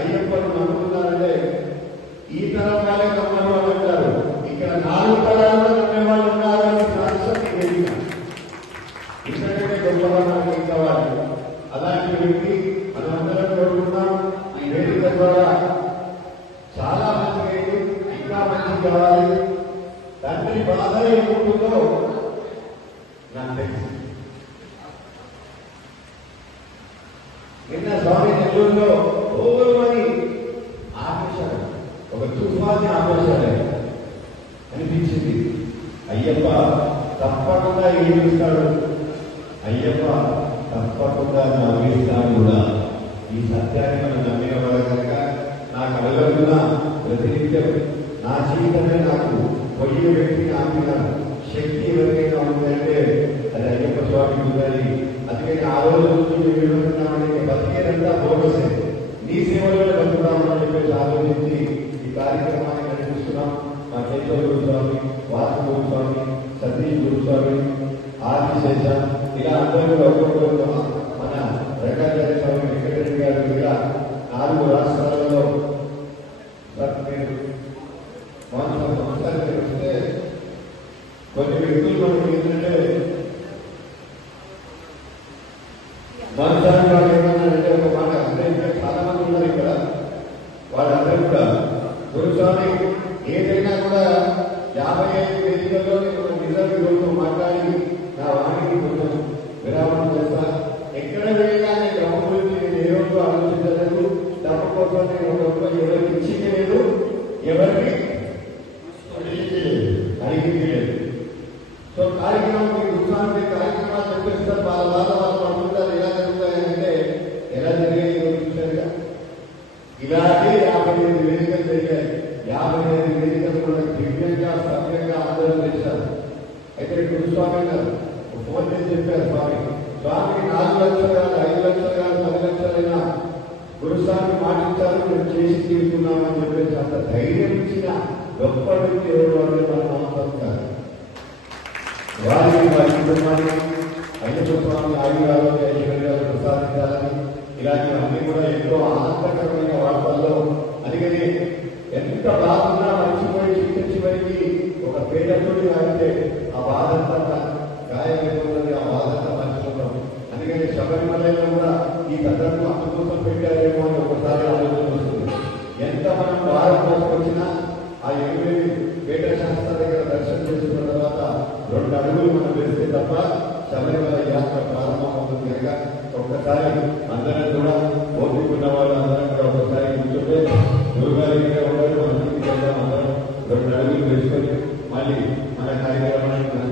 అయ్యప్పను నమ్ముతున్నారంటే ఈ తరం వాళ్ళే నమ్మని వాళ్ళు అంటారు. ఇక్కడ 4 తరాలు నమ్మే వాళ్ళు ఉన్నారని సాక్ష్యం వేదిక. ఎందుకంటే గొప్పవాళ్ళు కావాలి. అలాంటి వ్యక్తి మనమందరం కోరుకున్నాం. ఈ వేదిక ద్వారా చాలా మంది ఇంకా మంది కావాలి. తండ్రి బాధ ఏముంటుందో నాకు తెలుసు. నిన్న స్వామి నెల్లూరులో ఓమని ఆపేశాడు, ఒక తుఫాన్ని ఆపేశాడు అనిపించింది. అయ్యప్ప తప్పకుండా ఏమిస్తాడు, అయ్యప్ప తప్పకుండా నవ్విస్తాడు కూడా. ఈ సత్యాన్ని మనం నమ్మిన వాళ్ళ కనుక నాకు అడగలుగుతున్నా ప్రతినిత్యం నా జీవితమే నాకు పొయ్యి వ్యక్తిని ఆపిన శక్తి ఎవరికైనా ఉందంటే అది అయ్యప్ప స్వామి ఉండాలి. అందుకని ఆ రోజు నుంచి మేము ఎదుర్కొన్నామని బతికేదంతా బోనసే, నీ సేవలోనే బతుకుతామని చెప్పేసి ఆలోచించి ఈ కార్యక్రమాన్ని నడిపిస్తున్నాం. మా కేశవ గురుస్వామి, వాసు గురుస్వామి, సతీష్ గురుస్వామి, ఆదిశేష ఇలా అందరూ ఒక్కొక్కరు మన రంగాచార్య స్వామి వెంకటరెడ్డి గారు ఇలా 4 రాష్ట్రాలలో వస్తే కొన్ని వ్యక్తులు మనకి ఏంటంటే మనసారి వాళ్ళు ఏమన్నారంటే ఒక మాట అంటే ఇంకా చాలా మంది ఉన్నారు ఇక్కడ. వాళ్ళందరూ కూడా గురుస్వామి ఏదైనా కూడా 55 వేదికల్లో నిజంగా మాట్లాడి నా వాణికి కొంచెం విరామం చేస్తా. ఎక్కడ వెళ్ళినా నేను డబ్బు గురించి నేను ఏ రోజు ఆలోచించలేదు. డబ్బు కోసం నేను ఎవరికి ఇచ్చింది లేదు, ఎవరికి అడిగింది లేదు. సో కార్యక్రమం గురుస్వామి కార్యక్రమాలు చెప్పేస్తారు. వాళ్ళ వాళ్ళు అనుకుంటారు ఎలా జరుగుతాయంటే ఎలా జరిగాయి చూసారుగా. ఇలాగే 55 వేదికలు జరిగాయి. 55 వేదికలు కూడా దివ్యంగా సభ్యంగా అందరూ చేశారు. అయితే గురుస్వామి గారు ఫోన్ చేసి చెప్పారు, స్వామికి 4 లక్షలు కాదు, 5 లక్షలు కాదు, 10 లక్షలైనా గురుస్వామి మాటించారు, మేము చేసి తీరుతున్నామని చెప్పేసి అంత ధైర్యం ఇచ్చిన గొప్ప వ్యక్తి ఎవరు అంటే మన మాత్రం కాదు. వారికి వారి కుటుంబాన్ని అయ్యప్ప స్వామి ఆయుర ఆరోగ్య ఐశ్వర్యాలు ప్రసాదించాలని ఇలాంటివన్నీ కూడా ఎంతో ఆనందకరమైన వార్తల్లో. అందుకని ఎంత బాధన్నా మర్చిపోయి చివరికి ఒక పేదకుడి అయితే ఆ బాధంతా గాయమైపోతుంది, ఆ బాధంతా మర్చిపోతాం. అందుకని శబరిమలలో కూడా ఈ కథను అందుకోసం పెట్టారేమో అని ఒకసారి ఆలోచన వస్తుంది. ఎంత మనం బాధ మోసుకొచ్చినా ఆ 8 వేట శాస్త్ర దగ్గర దర్శనం చేసుకున్న తర్వాత 2 అడుగులు మనం వేస్తే తప్ప శబరిమల యాత్ర ప్రారంభం అవుతుంది. కనుక ఒక్కసారి అందరం కూడా ఓపికన్న వాళ్ళు అందరం కూడా ఒకసారి కూర్చుంటే గురుగారి ఉండదు, మనం ఇంటికి వెళ్దాం. అందరం 2 అడుగులు వేసుకొని మళ్ళీ మన కార్యక్రమానికి మనం